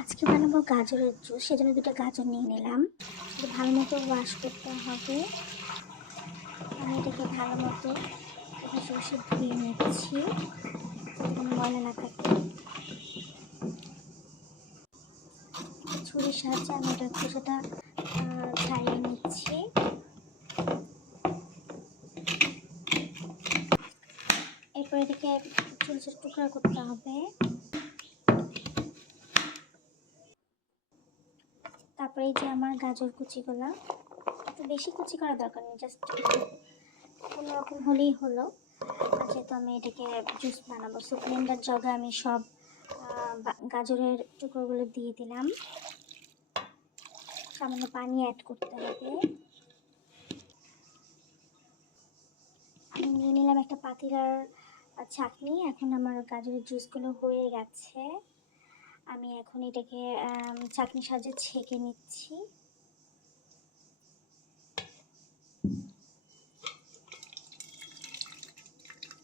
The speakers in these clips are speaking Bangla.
আজকে বানাবো গাজরের জুস, সেজন্য দুটো গাজর নিয়ে নিলাম। এটা ভালো মতো ওয়াশ করতে হবে। আমি এটাকে ভালো মতো ঘষে ঘষে ধুয়ে নিচ্ছি যাতে কোনো ময়লা না থাকে। ছুরির সাহায্যে আমি এটা খোসাটা ছাড়িয়ে নিচ্ছি। এরপর এটাকে ছোটো ছোটো টুকরা করতে হবে। তারপরে এই যে আমার গাজর কুচিগুলো, একটু বেশি কুচি করা দরকার নেই, জাস্ট কোনো রকম হলেই হলো। যেহেতু আমি এটাকে জুস বানাবো, সো ব্লেন্ডার জগে আমি সব গাজরের টুকরোগুলো দিয়ে দিলাম। সামান্য পানি অ্যাড করতে হবে। আমি নিয়ে নিলাম একটা পাতিলার ছাঁকনি। এখন আমার গাজরের জুসগুলো হয়ে গেছে। আমি এখন এটাকে ছাঁকনির সাহায্যে ছেঁকে নিচ্ছি।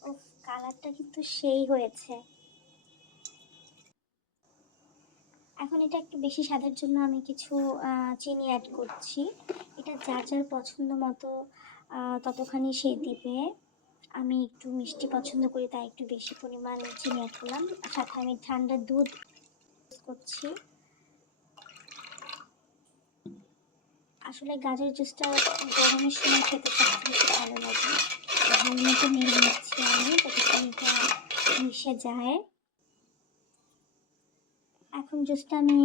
উফ, কালারটা কিন্তু সেই হয়েছে। এখন এটা একটু বেশি স্বাদের জন্য আমি কিছু চিনি অ্যাড করছি। এটা যার যার পছন্দ মতো ততখানি সে দিবে। আমি একটু মিষ্টি পছন্দ করি, তাই একটু বেশি পরিমাণ চিনি অ্যাড করলাম। সাথে আমি ঠান্ডা দুধ ইউজ করছি। আসলে গাজর জুসটা গরমের সময় খেতে সবচেয়ে বেশি ভালো লাগে। ভালো মতো নেড়ে নিচ্ছি আমি যাতে চিনিটা মিশে যায়। এখন জুসটা আমি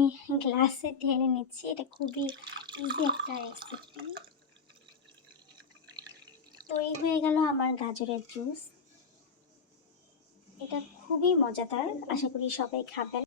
গ্লাসে ঢেলে নিচ্ছি। এটা খুবই ইজি একটা রেসিপি। তৈরি হয়ে গেল আমার গাজরের জুস। এটা খুবই মজাদার, আশা করি সবাই খাবেন।